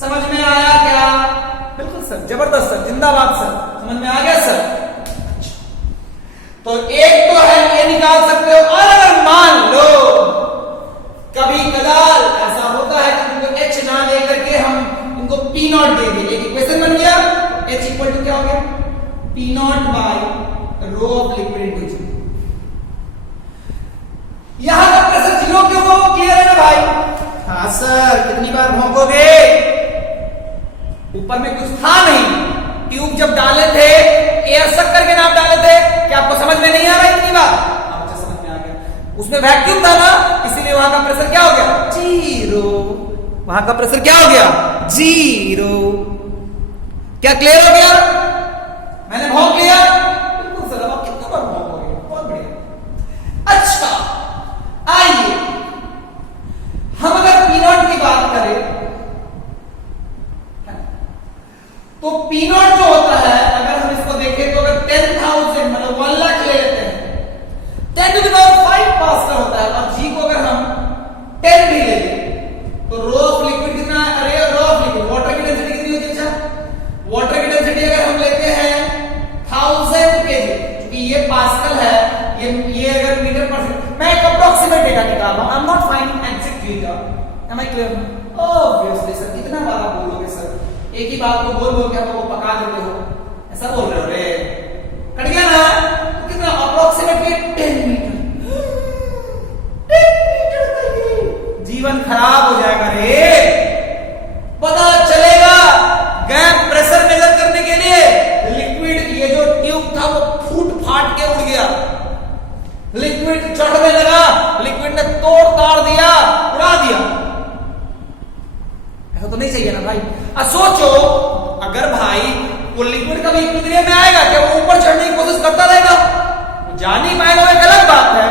समझ में आया क्या? बिल्कुल sir, जबरदस्त sir, जिंदाबाद sir. समझ में आ गया सर? तो एक तो है ये निकाल सकते हो. और अगर मान लो कभी कदार ऐसा होता है कि तुमको H ना दे करके हम इनको P नॉट दे देंगे. एक इक्वेशन बन गया. H इक्वल टू क्या हो गया? P not by rho of liquid into G. यहां का प्रेशर जीरो क्यों हो? क्लियर है ना भाई? हाँ सर. कितनी बार भौंकोगे? ऊपर में कुछ था नहीं. ट्यूब जब डाले थे एयर सक करके नाम डाले थे. क्या आपको समझ में नहीं आ रहा इतनी बार? आपको समझ में आ गया. उसमें वैक्यूम था ना, इसीलिए वहां का प्रेशर क्या हो गया? जीरो. वहां का प्रेशर क्या हो गया? जीरो. क्या क्लियर हो गया? मैंने भौंक लिया. बिल्कुल सर. अब आप कितनी बार भौंकोगे? बहुत बढ़िया. अच्छा, आइए हम अगर पी नॉट की बात करें तो पी नॉट जो होता है, अगर हम इसको देखें तो अगर 10,000 मतलब 1 लाख ले लेते हैं, 10 to the power 5 पास्कल होता है. और जी को अगर हम 10 भी ले लें तो रो ऑफ लिक्विड कितना है? अरे रो ऑफ लिक्विड वाटर की डेंसिटी कितनी होती है? अच्छा, वाटर की डेंसिटी अगर हम लेते हैं 1000 kg, क्योंकि ये पास्कल है, ये अगर मीटर पर सेकंड, मैं एक अप्रोक्सीमेट डेटा निकाल रहा हूं. I am not finding exact data. Am I clear? Obviously sir. कितना बार आप बोलोगे सर? एक ही बात को बोल के हम लोग पका देते हो. ऐसा बोल रहे हो रे? कट गया ना? तो कितना अप्रोक्सीमेटली 10 मीटर. 10 मीटर. जीवन खराब हो जाएगा रे. पता चलेगा गैप प्रेशर मेजर करने के लिए लिक्विड, ये जो ट्यूब था वो फूट फाट के उड़ गया. लिक्विड चढ़ने लगा, लिक्विड ने तोड़ ताड़ दिया, उड़ा दिया. ऐसा तो नहीं चाहिए ना भाई. सोचो अगर भाई वो लिक्विड कभी इक्विलिब्रियम में आएगा क्या? वो ऊपर चढ़ने की कोशिश करता रहेगा? जा नहीं पाएगा. एक अलग बात है.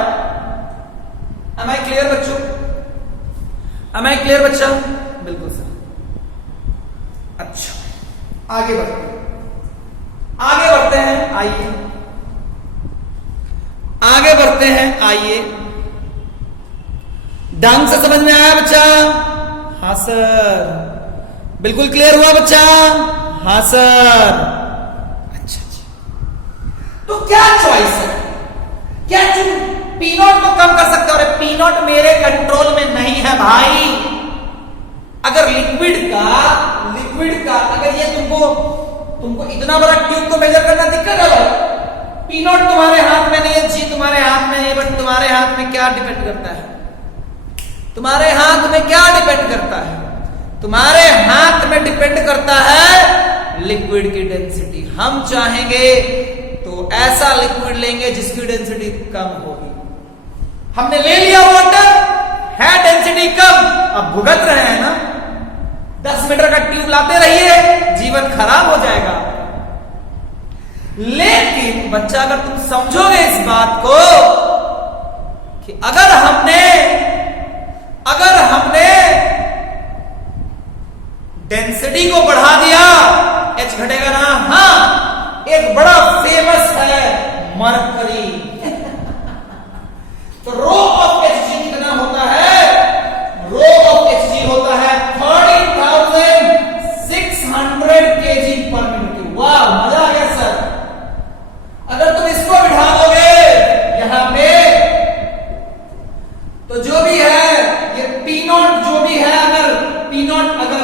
Am I clear बच्चों? Am I clear बच्चा? बिल्कुल सर. अच्छा, आगे बढ़ते हैं. आइए आगे बढ़ते हैं. आइए, ढंग से समझ में आया बच्चा? हाँ सर. बिल्कुल क्लियर हुआ बच्चा? हाँ सर. अच्छा. तो क्या चॉइस है? क्या पी नॉट को कम कर सकते हो? अरे पी नॉट मेरे कंट्रोल में नहीं है भाई. अगर लिक्विड का अगर ये तुमको इतना बड़ा ट्यूब को मेजर करना दिक्कत है भाई. पी नॉट तुम्हारे हाथ में नहीं है, जी तुम्हारे हाथ में है. बट तुम्हारे हाथ में क्या डिपेंड करता है? तुम्हारे हाथ में क्या डिपेंड करता है? तुम्हारे हाथ में डिपेंड करता है लिक्विड की डेंसिटी. हम चाहेंगे तो ऐसा लिक्विड लेंगे जिसकी डेंसिटी कम होगी. हमने ले लिया वाटर, है डेंसिटी कम, अब भुगत रहे हैं ना. 10 मीटर का ट्यूब लाते रहिए, जीवन खराब हो जाएगा. लेकिन बच्चा अगर तुम समझोगे इस बात को कि अगर हमने डेंसिटी को बढ़ा दिया, H घटेगा ना? हाँ. एक बड़ा फेमस है मरकरी. तो रो ऑफ Hg कितना होता है? रो ऑफ Hg होता है 30,600 kg पर मिनट. वाह, मजा आ गया सर. अगर तुम इसको बिठा दोगे यहां पे तो जो भी है ये पी नॉट जो भी है, अगर पी नॉट अगर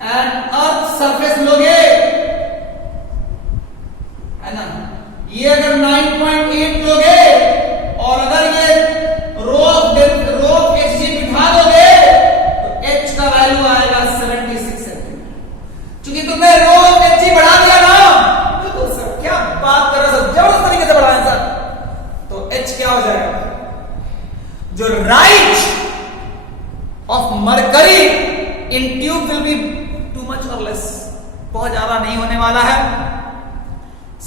एंड अर्थ सरफेस लोगे है ना, ये अगर 9.8 लोगे और अगर ये रो ऑफ Hg बिठा दोगे तो H का वैल्यू आएगा 76 सेंटीमीटर. क्योंकि तुमने रो ऑफ Hg बढ़ा दिया ना. बिल्कुल सर. क्या बात कर रहे हो सर? जबरदस्त तरीके से बढ़ाएं सर. तो H क्या हो जाएगा? जो rise of mercury in tube will be too much और लेस. बहुत ज्यादा नहीं होने वाला है.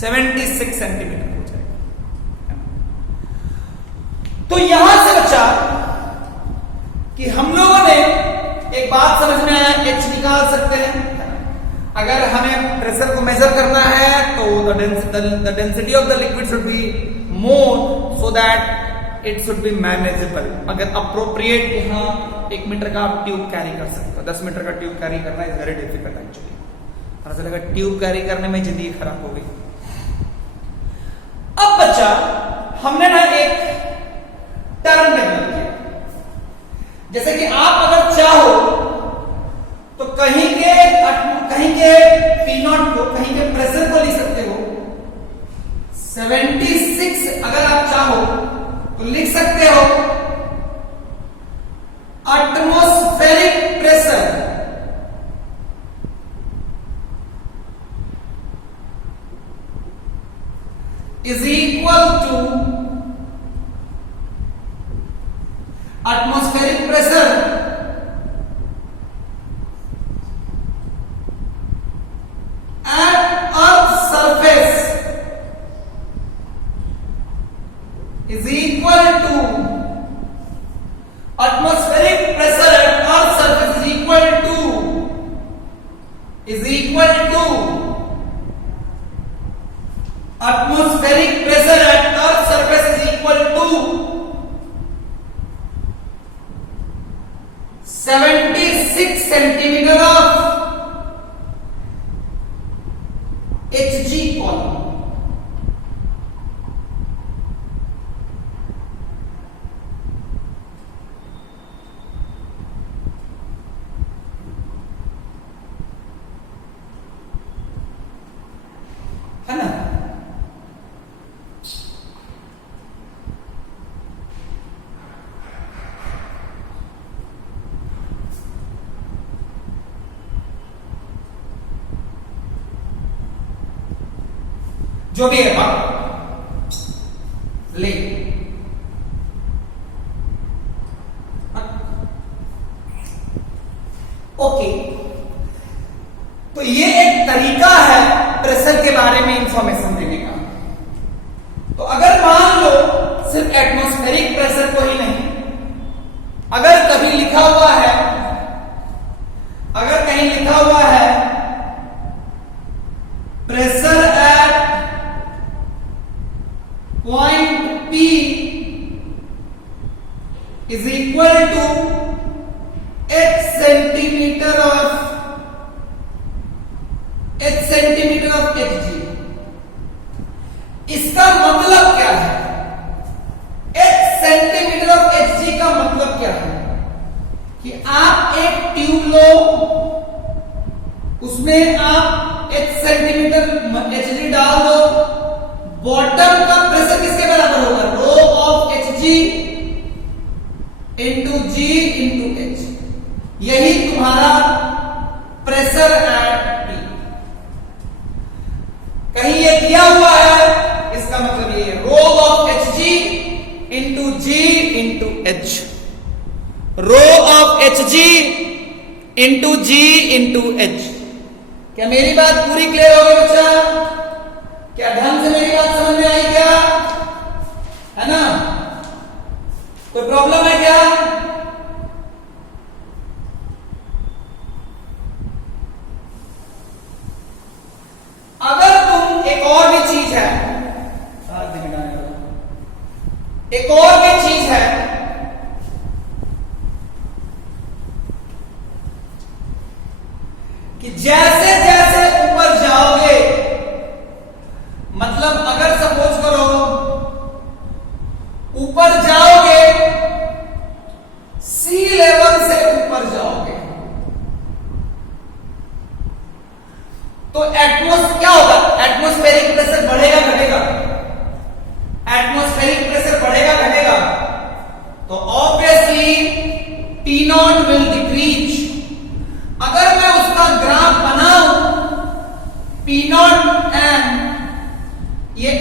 76 सेंटीमीटर हो जाएगा। तो यहां से बचा कि हम लोगों ने एक बात समझ में आया, एच निकाल सकते हैं। अगर हमें प्रेशर को मेजर करना है तो the density of the liquid should be more so that it should be manageable. अगर अप्रोप्रिएट यहां 1 मीटर का आप ट्यूब कैरी कर सकते हो, 10 मीटर का ट्यूब कैरी करना इज वेरी डिफिकल्ट एक्चुअली। पता चलेगा ट्यूब कैरी करने में जिंदगी खराब हो गई। अब बच्चा हमने ना एक टर्म डेवलप किया, जैसे कि आप अगर चाहो तो कहीं के P0 को, कहीं के प्रेशर को लिख सकते हो 76। अगर आप चाहो तो लिख सकते हो atmospheric pressure is equal to atmospheric pressure at earth surface is equal to atmospheric pressure at earth surface is equal to atmospheric pressure at earth surface is equal to 76 centimeter of Hg column। है ना? जो भी है बात ले। Okay, तो ये एक तरीका है प्रेशर के बारे में इंफॉर्मेशन देने का। तो अगर मान लो सिर्फ एटमॉस्फेरिक प्रेशर को ही नहीं, अगर कभी लिखा हुआ है, अगर कहीं लिखा हुआ है pressure at point P is equal to h centimeter of Hg। इसका मतलब क्या है? h सेंटीमीटर ऑफ Hg का मतलब क्या है कि आप एक ट्यूब लो, उसमें आप h सेंटीमीटर Hg डाल दो, बॉटम का प्रेशर किसके बराबर होगा? Rho of Hg into G into H। यही तुम्हारा प्रेशर एट P। कहीं ये दिया हुआ है, इसका मतलब ये rho of Hg into G into H, rho of Hg into G into H। क्या मेरी बात पूरी क्लियर हो गई बच्चा? क्या ढंग से मेरी बात समझ में आई क्या? है ना? कोई प्रॉब्लम है क्या? अगर तुम एक और भी चीज है, एक और भी चीज है कि जैसे जैसे ऊपर जाओगे, मतलब अगर सपोज करो ऊपर जाओगे, सी लेवल से ऊपर जाओगे, तो क्या होगा? एटमॉस्फेरिक प्रेशर बढ़ेगा घटेगा? एटमॉस्फेरिक प्रेशर बढ़ेगा घटेगा? तो ऑब्वियसली P0 विल डिक्रीज। अगर मैं उसका ग्राफ बनाऊं P0 एंड ये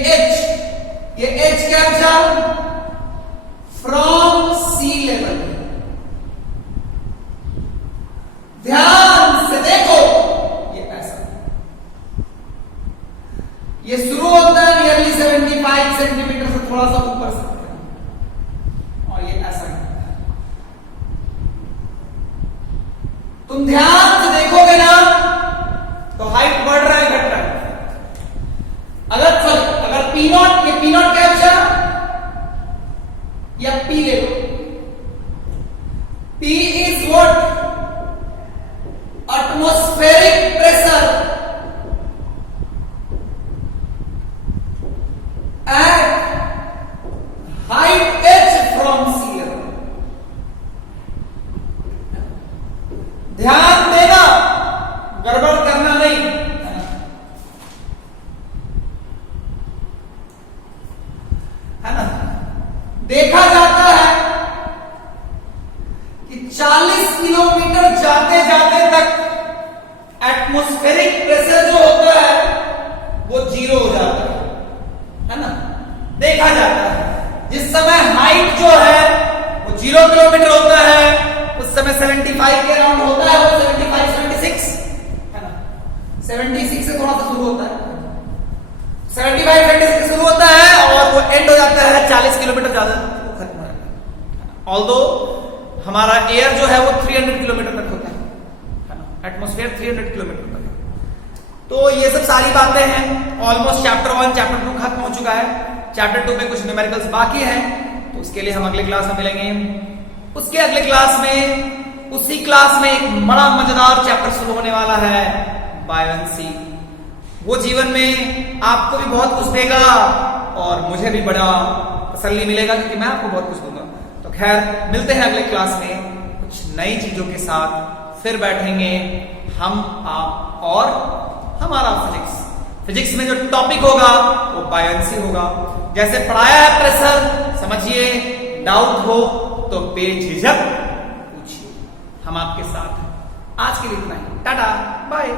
ये शुरू होता है नियरली 75 सेंटीमीटर से थोड़ा सा ऊपर से और ये ऐसा है। तुम ध्यान से देखोगे ना तो हाइट बढ़ रहा है घट रहा है। अगर पी नॉट, ये पी नॉट क्या बचा या पी ले लो। P is what? Atmospheric pressure at height h from sea level। ध्यान देना, गड़बड़ करना नहीं, है ना। देखा जाता है कि 40 किलोमीटर जाते जाते तक एटमॉस्फेरिक प्रेशर जो होता है वो 0 हो जाता है ना। देखा जाता है जिस समय हाइट जो है वो 0 किलोमीटर होता है, उस समय 75 के अराउंड होता है, वो 75 76 है ना। 76 से थोड़ा सा शुरू होता है, 75 76 से शुरू होता है और वो एंड हो जाता है 40 किलोमीटर ज्यादा खत्म हो जाता है। ऑल्दो हमारा एयर जो है वो 300 किलोमीटर तक होता है ना, एटमॉस्फेयर 300 किलोमीटर तक। तो ये सब सारी बातें हैं। ऑलमोस्ट चैप्टर 1 चैप्टर 2 खत्म हो चुका है। चैप्टर 2 में कुछ न्यूमेरिकल्स बाकी हैं, तो उसके लिए हम अगले क्लास में मिलेंगे। उसके अगले क्लास में, उसी क्लास में एक बड़ा मजेदार चैप्टर शुरू होने वाला है, बायोएंसी। वो जीवन में आपको भी बहुत कुछ देगा और मुझे भी बड़ा तसल्ली मिलेगा क्योंकि मैं आपको बहुत कुछ दूंगा। तो खैर मिलते हैं अगले क्लास में कुछ नई चीजों के साथ। फिर बैठेंगे हम, आप और हमारा फिजिक्स में जो टॉपिक होगा वो बायोएंसी होगा। जैसे पढ़ाया है प्रेशर, समझिए, डाउट हो तो बेझिझक पूछिए, हम आपके साथ हैं। आज के लिए इतना ही, टाटा बाय।